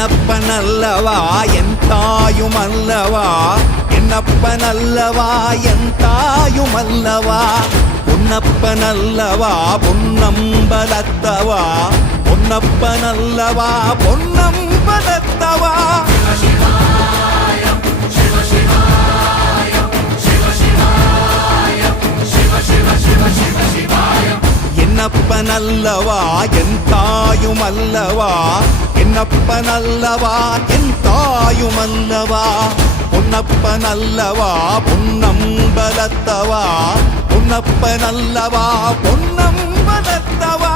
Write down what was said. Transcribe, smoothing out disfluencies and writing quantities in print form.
என்னப்பனல்லவா என் தாயுமல்லவா, என்னப்பனல்லவா என் தாயுமல்லவா, பொன்னப்பனல்லவா பொன்னம்பலத்தவா, பொன்னப்பனல்லவா பொன்னம்பலத்தவா. என்னப்பனல்லவா என் தாயுமல்லவா, என்னப்பனல்லவா என் தாயுமல்லவா, பொன்னப்பனல்லவா பொன்னம்பலத்தவா, பொன்னப்பனல்லவா பொன்னம்பலத்தவா.